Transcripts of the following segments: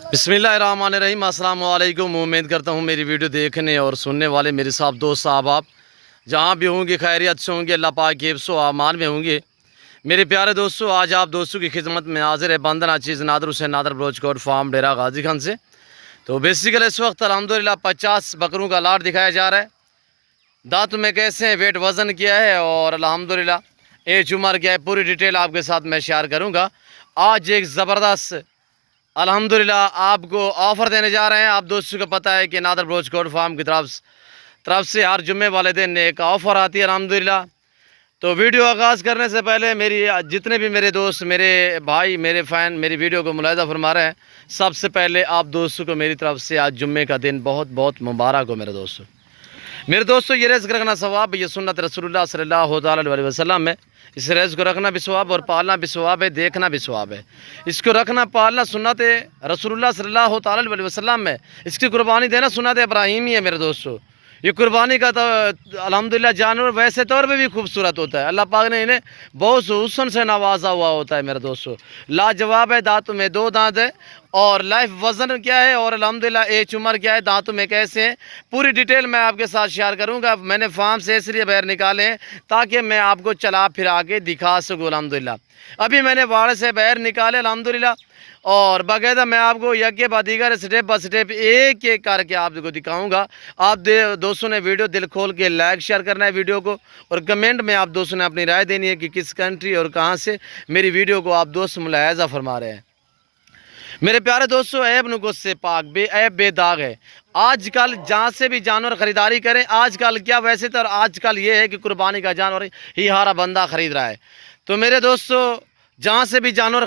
بسم اللہ الرحمن الرحیم۔ السلام علیکم۔ امید کرتا ہوں میری ویڈیو دیکھنے اور سننے والے میرے ساتھ دوست صاحب آپ جہاں بھی ہوں گے خیریت سے ہوں گے، اللہ پاک کے حفظ و امان میں ہوں گے۔ میرے پیارے دوستو، آج آپ دوستوں کی خدمت میں حاضر ہے بندنا چیز نادر حسین نادر بلوچ کوٹ فارم ڈیرہ غازی خان سے۔ تو بیسیکل اس وقت الحمدللہ 50 بکروں کا لاٹ دکھایا جا رہا ہے۔ دانت میں کیسے ہیں، ویٹ وزن کیا ہے اور الحمدللہ ایج عمر کیا ہے، پوری ڈیٹیل آپ کے ساتھ میں شیئر کروں گا۔ آج ایک زبردست الحمدللہ آپ کو آفر دینے جا رہے ہیں۔ آپ دوستوں کو پتہ ہے کہ نادر بلوچ کوٹ فارم کی طرف سے ہر جمعے والے دن ایک آفر آتی ہے الحمدللہ۔ تو ویڈیو آغاز کرنے سے پہلے جتنے بھی میرے دوست، میرے بھائی، میرے فین میری ویڈیو کو ملاحظہ فرما رہے ہیں، سب سے پہلے آپ دوستوں کو میری طرف سے آج جمعے کا دن بہت بہت مبارک ہو میرے دوستو۔ یہ رزق رکھنا ثواب، یہ سنت رسول اللہ صلی اللہ علیہ وسلم ہے۔ اس رزق کو رکھنا بھی ثواب اور پالنا بھی ثواب ہے، دیکھنا بھی ثواب ہے۔ اس کو رکھنا پالنا سنت رسول اللہ صلی اللہ علیہ وسلم ہے۔ اس کی قربانی دینا سنت ابراہیمی ہے میرے دوستو۔ یہ قربانی کا تو الحمدللہ جانور ویسے طور پہ بھی خوبصورت ہوتا ہے۔ اللہ پاک نے انہیں بہت حسن سے نوازا ہوا ہوتا ہے میرے دوستو۔ لاجواب ہے، دانتوں میں 2 دانت ہے اور لائف وزن کیا ہے اور الحمدللہ ایج عمر کیا ہے، دانتوں میں کیسے ہیں، پوری ڈیٹیل میں آپ کے ساتھ شیئر کروں گا۔ میں نے فارم سے اس لیے باہر نکالے ہیں تاکہ میں آپ کو چلا پھرا کے دکھا سکوں الحمدللہ۔ ابھی میں نے واڑ سے باہر نکالے الحمدللہ اور باقاعدہ میں آپ کو یک بعد دیگر سٹیپ بائی سٹیپ ایک ایک کر کے آپ کو دکھاؤں گا۔ آپ دوستوں نے ویڈیو دل کھول کے لائک شیئر کرنا ہے ویڈیو کو، اور کمنٹ میں آپ دوستوں نے اپنی رائے دینی ہے کہ کس کنٹری اور کہاں سے میری ویڈیو کو آپ دوست ملاحظہ فرما رہے ہیں۔ میرے پیارے دوستو، عیب نقص سے پاک، بے عیب بے داغ ہے۔ آج کل جہاں سے بھی جانور خریداری کریں، آج کل کیا ویسے تو آج کل یہ ہے کہ قربانی کا جانور ہی ہارا بندہ خرید رہا ہے۔ تو میرے دوستو، جہاں سے بھی جانور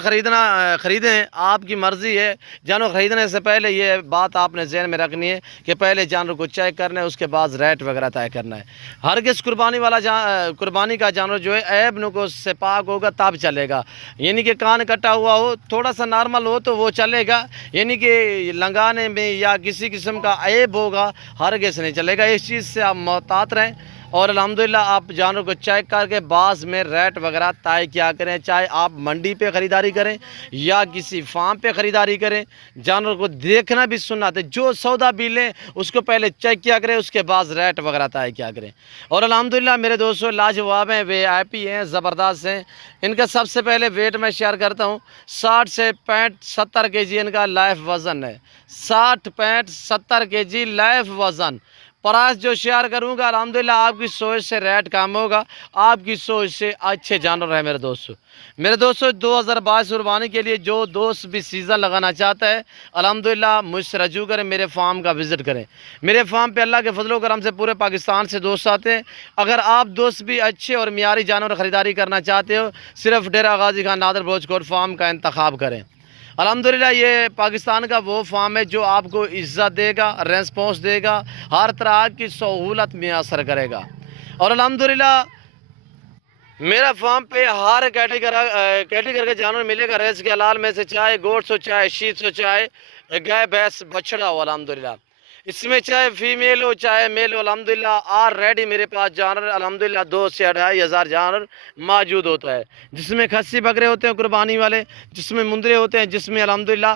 خریدیں، آپ کی مرضی ہے۔ جانور خریدنے سے پہلے یہ بات آپ نے ذہن میں رکھنی ہے کہ پہلے جانور کو چیک کرنا ہے، اس کے بعد ریٹ وغیرہ طے کرنا ہے۔ ہرگز قربانی کا جانور جو ہے عیب نقص سے پاک ہوگا تب چلے گا۔ یعنی کہ کان کٹا ہوا ہو، تھوڑا سا نارمل ہو تو وہ چلے گا، یعنی کہ لنگانے میں یا کسی قسم کا عیب ہوگا ہرگز نہیں چلے گا۔ اس چیز سے آپ محتاط رہیں اور الحمدللہ آپ جانور کو چیک کر کے بعض میں ریٹ وغیرہ طے کیا کریں، چاہے آپ منڈی پہ خریداری کریں یا کسی فارم پہ خریداری کریں۔ جانور کو دیکھنا بھی سنت ہے، جو سودا بھی لیں اس کو پہلے چیک کیا کریں، اس کے بعد ریٹ وغیرہ طے کیا کریں۔ اور الحمدللہ میرے دوستو، لاجواب ہیں، VIP ہیں، زبردست ہیں۔ ان کا سب سے پہلے ویٹ میں شیئر کرتا ہوں، 60 سے 65 70 kg ان کا لائف وزن ہے۔ 60 65 70 kg لائف وزن۔ پرائس جو شیئر کروں گا الحمدللہ آپ کی سوچ سے ریٹ کم ہوگا، آپ کی سوچ سے اچھے جانور ہیں میرے دوستو۔ 2022 قربانی کے لیے جو دوست بھی سیزن لگانا چاہتا ہے الحمدللہ مجھ سے رجوع کریں، میرے فارم کا وزٹ کریں۔ میرے فارم پہ اللہ کے فضل و کرم سے پورے پاکستان سے دوست آتے ہیں۔ اگر آپ دوست بھی اچھے اور معیاری جانور خریداری کرنا چاہتے ہو، صرف ڈیرہ غازی خان نادر بلوچ کوٹ فارم کا انتخاب کریں۔ الحمدللہ یہ پاکستان کا وہ فارم ہے جو آپ کو عزت دے گا، ریسپانس دے گا، ہر طرح کی سہولت میسر کرے گا۔ اور الحمدللہ میرا فارم پہ ہر کیٹیگری کا جانور ملے گا۔ ریس کے حلال میں سے چاہے گوٹس ہو، چاہے شیٹس ہو، چاہے گائے بھینس بچڑا ہو الحمدللہ۔ اس میں چاہے فیمیل ہو چاہے میل ہو الحمدللہ آلریڈی میرے پاس جانور الحمدللہ 2 سے 2,500 جانور موجود ہوتا ہے، جس میں کھسی بکرے ہوتے ہیں قربانی والے، جس میں مندرے ہوتے ہیں، جس میں الحمدللہ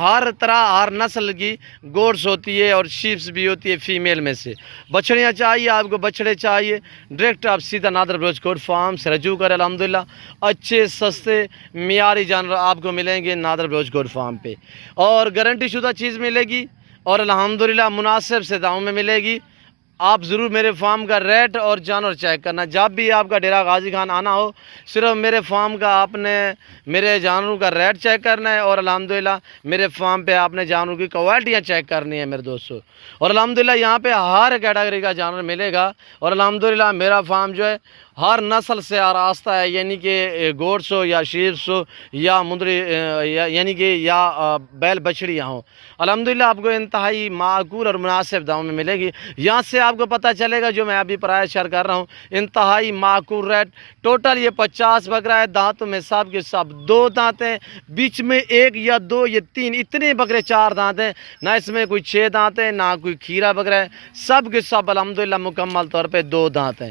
ہر طرح ہر نسل کی گوٹس ہوتی ہے اور شیپس بھی ہوتی ہے فیمیل میں سے۔ بچڑیاں چاہیے آپ کو، بچڑے چاہیے، ڈائریکٹ آپ سیدھا نادر بلوچ کوٹ فارم سے رجوع کریں الحمدللہ۔ اچھے سستے معیاری جانور آپ کو ملیں گے نادر بلوچ کوٹ فارم پہ، اور گارنٹی شدہ چیز ملے گی اور الحمدللہ مناسب سے داموں میں ملے گی۔ آپ ضرور میرے فارم کا ریٹ اور جانور چیک کرنا۔ جب بھی آپ کا ڈیرہ غازی خان آنا ہو، صرف میرے فارم کا آپ نے میرے جانوروں کا ریٹ چیک کرنا ہے اور الحمدللہ میرے فارم پہ آپ نے جانوروں کی کوالٹیاں چیک کرنی ہیں میرے دوستو۔ اور الحمدللہ یہاں پہ ہر کیٹیگری کا جانور ملے گا اور الحمدللہ میرا فارم جو ہے ہر نسل سے آراستہ ہے، یعنی کہ گوٹس ہو یا شیپس ہو یا مندری، یعنی کہ یا بیل بچڑیاں ہوں، الحمدللہ آپ کو انتہائی معقول اور مناسب داموں میں ملے گی۔ یہاں سے آپ کو پتہ چلے گا جو میں ابھی پرائس شیئر کر رہا ہوں، انتہائی معقول ریٹ۔ ٹوٹل یہ 50 بکرا ہے، دانتوں میں سب کے سب 2 دانت ہیں، بیچ میں 1 یا 2 یا 3 اتنے بکرے 4 دانت ہیں، نہ اس میں کوئی 6 دانت ہیں، نہ کوئی کھیرا بکرا ہے، سب کے سب الحمدللہ مکمل طور پہ 2 دانت ہیں۔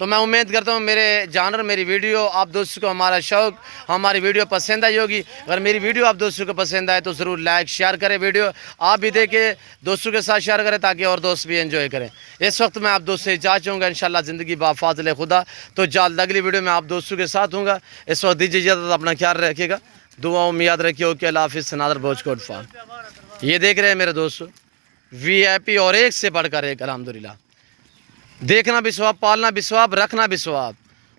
تو میں امید کرتا ہوں میرے جانور میری ویڈیو آپ دوستوں کو ہمارا شوق ہماری ویڈیو پسند آئی ہوگی. اگر میری ویڈیو آپ دوستوں کو پسند آئے تو ضرور لائک شیئر کریں. ویڈیو آپ بھی دیکھیں دوستوں کے ساتھ شیئر کریں تاکہ اور دوست بھی انجوائے کریں. اس وقت میں آپ دوست سے اجازت چاہوں گا انشاءاللہ زندگی با فاضل خدا. تو جلد اگلی ویڈیو میں آپ دوستوں کے ساتھ ہوں گا. اس وقت دیجیے اجازت, اپنا خیال رکھیے گا, دعاؤں میں یاد رکھیے. اوکے اللہ حافظ. نادر بوچھ کوٹ فارم. یہ دیکھ رہے ہیں میرے دوست وی آئی پی اور ایک سے بڑھ کر ایک الحمدللہ. دیکھنا بھی ثواب, پالنا بھی ثواب, رکھنا بھی ثواب.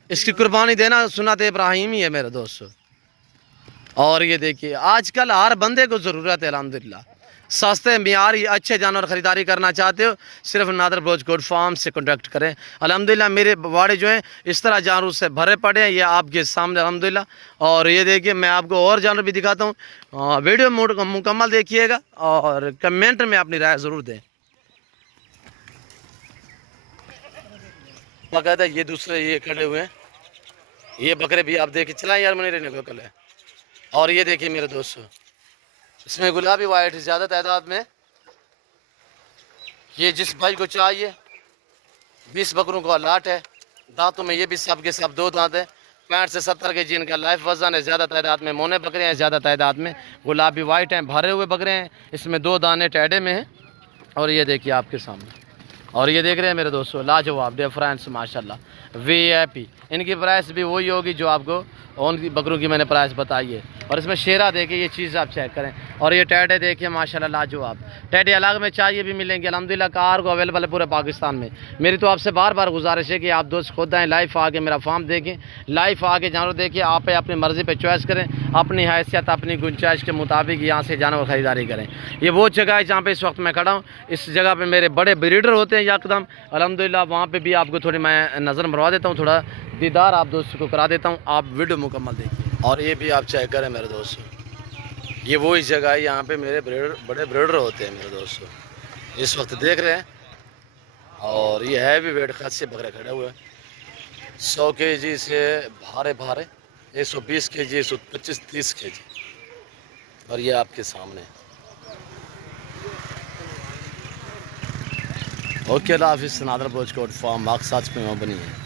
اس کی قربانی دینا سنت ابراہیم ہی ہے میرے دوستو. اور یہ دیکھیے آج کل ہر بندے کو ضرورت ہے الحمدللہ. سستے معیاری اچھے جانور خریداری کرنا چاہتے ہو صرف نادر بلوچ گوٹ فارم سے کانٹیکٹ کریں. الحمدللہ میرے باڑے جو ہیں اس طرح جانوروں سے بھرے پڑے ہیں, یہ آپ کے سامنے الحمدللہ. اور یہ دیکھیے میں آپ کو اور جانور بھی دکھاتا ہوں. ویڈیو مکمل دیکھیے گا اور کمنٹ میں اپنی رائے ضرور دیں. باقاعدہ یہ دوسرے یہ کھڑے ہوئے ہیں, یہ بکرے بھی آپ دیکھیں. چلائیں یار منی رہنے کو کل ہے. اور یہ دیکھیے میرے دوستو اس میں گلابی وائٹ زیادہ تعداد میں. یہ جس بھائی کو چاہیے 20 بکروں کا لاٹ ہے. دانتوں میں یہ بھی سب کے سب 2 دانت ہیں. 65 سے 70 کے جی ان کا لائف وزن ہے. زیادہ تعداد میں مونے بکرے ہیں, زیادہ تعداد میں گلابی وائٹ ہیں, بھرے ہوئے بکرے ہیں. اس میں 2 دانے ٹیڈے میں ہیں. اور یہ دیکھیے آپ کے سامنے. اور یہ دیکھ رہے ہیں میرے دوستو لاجواب ڈیفرنس ماشاءاللہ وی آئی پی. ان کی پرائس بھی وہی ہوگی جو آپ کو ان کی بکروں کی میں نے پرائس بتائی ہے. اور اس میں شیرہ دیکھیں, یہ چیز آپ چیک کریں. اور یہ ٹیڈے دیکھیں ماشاءاللہ لاجواب. ٹیڈے الگ میں چاہیے بھی ملیں گے الحمدللہ. کار کو اویلیبل ہے پورے پاکستان میں. میری تو آپ سے بار بار گزارش ہے کہ آپ دوست خود آئیں, لائف آ کے میرا فارم دیکھیں, لائف آ کے جانور دیکھیں. آپ اپنی مرضی پہ چوائس کریں, اپنی حیثیت اپنی گنجائش کے مطابق یہاں سے جانور خریداری کریں. یہ وہ جگہ ہے جہاں پہ اس وقت میں کھڑا ہوں. اس جگہ پہ میرے بڑے بریڈر ہوتے ہیں یکدم الحمدللہ. وہاں پہ بھی آپ کو تھوڑی میں نظر مروا دیتا ہوں, تھوڑا دیدار آپ دوستوں کو کرا دیتا ہوں. آپ ویڈیو مکمل دیکھیں. اور یہ بھی آپ چیک کریں میرے دوستوں, یہ وہی جگہ ہے یہاں پہ میرے بڑے بریڈر ہوتے ہیں میرے دوستوں. اس وقت دیکھ رہے ہیں. اور یہ ہے بھی ویٹ خاص سے بکرے کھڑے ہوئے ہیں 100 کے جی سے بھارے 120 کے جی 125 30 کے جی. اور یہ آپ کے سامنے. اوکے اللہ حافظ. نادر بلوچ گوٹ فارم مقصد پہ بنی ہے.